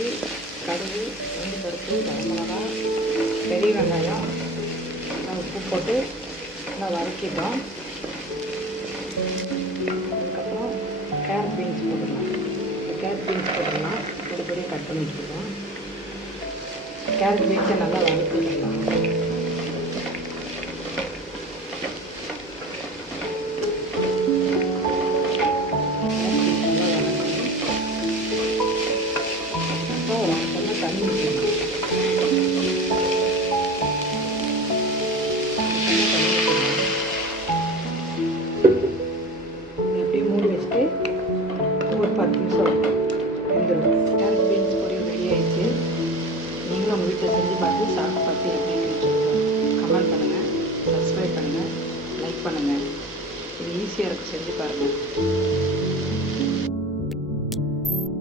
ஊற்றி கடுகு உளுந்து பருப்பு வரமிளகா பெரிய வெங்காயம் எல்லாம் உப்பு போட்டு நல்லா வதக்கிட்டோம் அதுக்கப்புறம் கேரட் பீன்ஸ் போட்டுடலாம். கேரட் பீன்ஸ் போட்டுடலாம். பொடி பொடியாக கட் பண்ணி வச்சுருக்கோம் கேரட் பீன்ஸை நல்லா வதக்கிடலாம். தண்ணி ஊற்றணும் அப்படியே மூடி வச்சுட்டு ஒரு பத்து நிமிஷம் வெந்துடும் கேரட் பீன்ஸ் பொரியல் ரெடி ஆயிடுச்சு. நீங்களும் உங்கள் வீட்டில் செஞ்சு பார்த்து சாப்பிட்டு பார்த்து எப்படி கமெண்ட் பண்ணுங்கள் சப்ஸ்கிரைப் பண்ணுங்கள் லைக் பண்ணுங்கள் இது ஈஸியாக இருக்கும். செஞ்சு பாருங்கள்